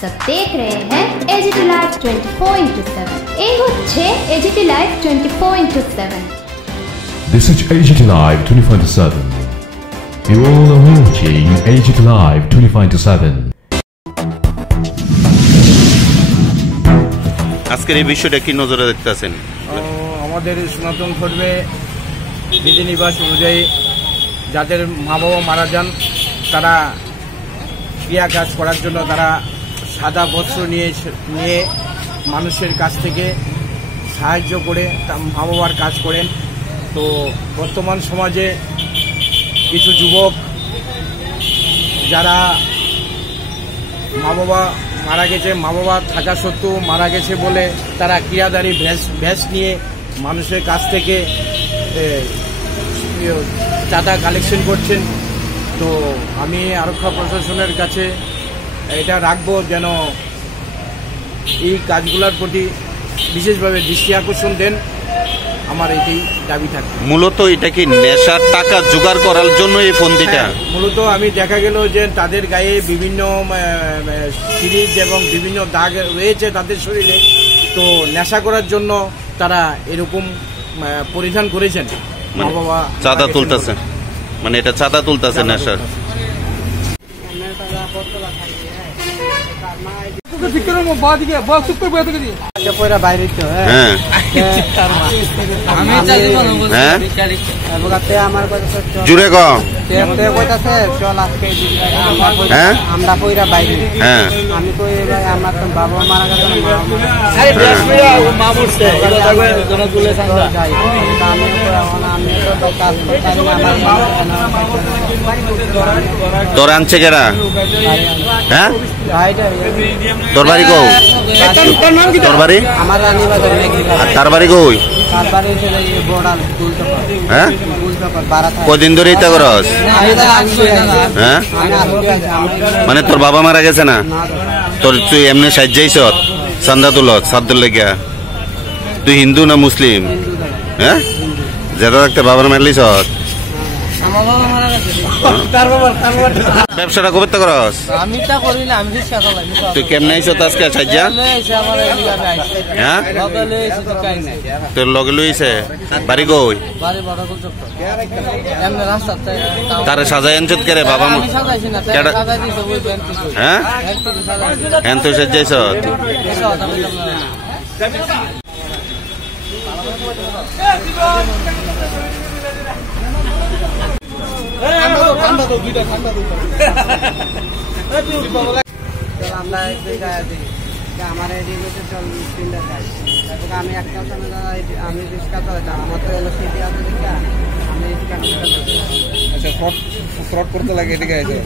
सब देख रहे हैं एजीटी लाइव 24/7 এই হচ্ছে AGT live 24/7 This is AGT Live 24/7. You all are watching AGT Live 24/7. আজকের এই বিষয়টা কি নজরে দেখতেছেন? আমাদের সনাতন ধর্মে বিধিনিবাস অনুযায়ী যাদের মা বাবা মারা যান তারা ক্রিয়া কাজ করার জন্য তারা সাদা বস্ত্র নিয়ে মানুষের কাছ থেকে সাহায্য করে মা বাবার কাজ করেন। তো বর্তমান সমাজে কিছু যুবক যারা মা বাবা মারা গেছে, মা বাবা থাকা সত্ত্বেও মারা গেছে বলে তারা ক্রিয়াদারী ভেষ নিয়ে মানুষের কাছ থেকে চাঁদা কালেকশন করছেন। তো আমি আরক্ষা প্রশাসনের কাছে এটা রাখবো যেন এই কাজগুলোর প্রতি বিশেষভাবে দৃষ্টি আকর্ষণ দেন। আমার এটাই দাবি থাকে। মূলত এটা কি নেশার টাকা জোগাড় করার জন্য এই ফন্দিটা? মূলত আমি দেখা গেল যে তাদের গায়ে বিভিন্ন সিরিজ এবং বিভিন্ন দাগ রয়েছে তাদের শরীরে, তো নেশা করার জন্য তারা এরকম পরিধান করেছেন। মা বাবা চাঁদা তুলতেছে, মানে এটা চাঁদা তুলতেছে নেশার। জুড়ে কম আমরা কইরা বাইরে আমি কই আমার তো বাবা মারা গেছে, তোর আনছে কেরা? হ্যাঁ, তোর বাড়ি কো? তোর বাড়ি আমার রানীবাজার। আর তার বাড়ি কই? হ্যাঁ, কদিন ধরে ইতা করস? হ্যাঁ, মানে তোর বাবা মারা গেছে না, তোর তুই এমনি সাহায্যাইছ চান্দা তুলত সাদ্দুর লেগিয়া? তুই হিন্দু না মুসলিম? হ্যাঁ, যেটা রাখতে বাবার মারলিস? ব্যবসাটা কবে তো করস? আমি তা করি না, আমি রিকশা চালাই। তুই কেমনে আইছ আজকে সাহায্যা? হ্যাঁ, তোর লগে লইছে? বাড়ি কই? তারে সাজাই আনছত কে রে বাবা? হ্যাঁ, এন তুই সাজাইছ? আমরা আমার আমি একটা আমি রিক্সা চালাইতাম, আমার তো এলো সিটি আছে রিক্সা, আমি ফ্রড করতে লাগে এদিকে আছে।